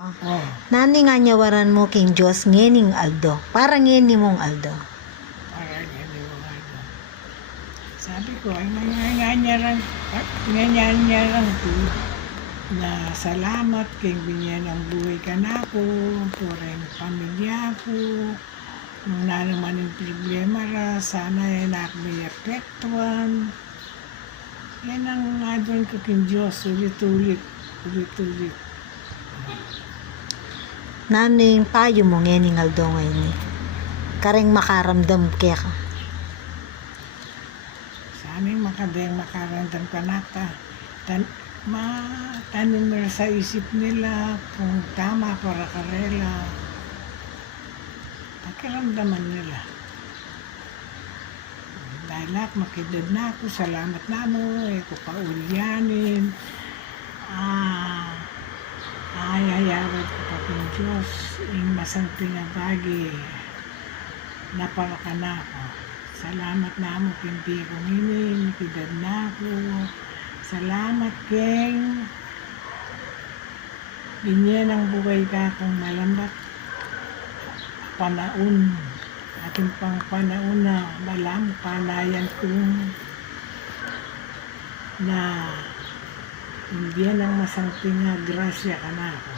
Oh, Nani nga nyawaran mo king Diyos ngening Aldo. Parang ngeni mong Aldo. parang iniwala. Sabi ko, ay nanganyanyaran ko na salamat kay binyan ang buhay ka na ko, pureng pamilya ko, nung na naman yung problema ra, sana ay nakabiyapektuan. Yan ang adon ko king Diyos, ulit-ulit. Naning payo mo ngening Aldo ngayon ni. Kareng makaramdam kaya ka. Sana yung makaramdam ka na ka. Tanong mo sa isip nila kung tama para karela. Pakiramdaman nila. Dahil ako makidad na ako, salamat na mo, ko paulyanin. Ayayawad ko pa kong Diyos, yung masanting na bagi, napala ka na ako. Salamat na mo, hindi ko nginin, nakidad na ako. Salamat king binyan ang buhay ka kung malambat panaon. Ating pang panaon na malam panayan kong na hindi ang masangting nga grasya ka na ako.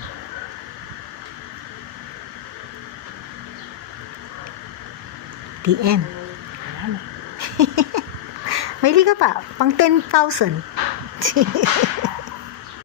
The end. Wala na. May liga pa. Pang 10,000.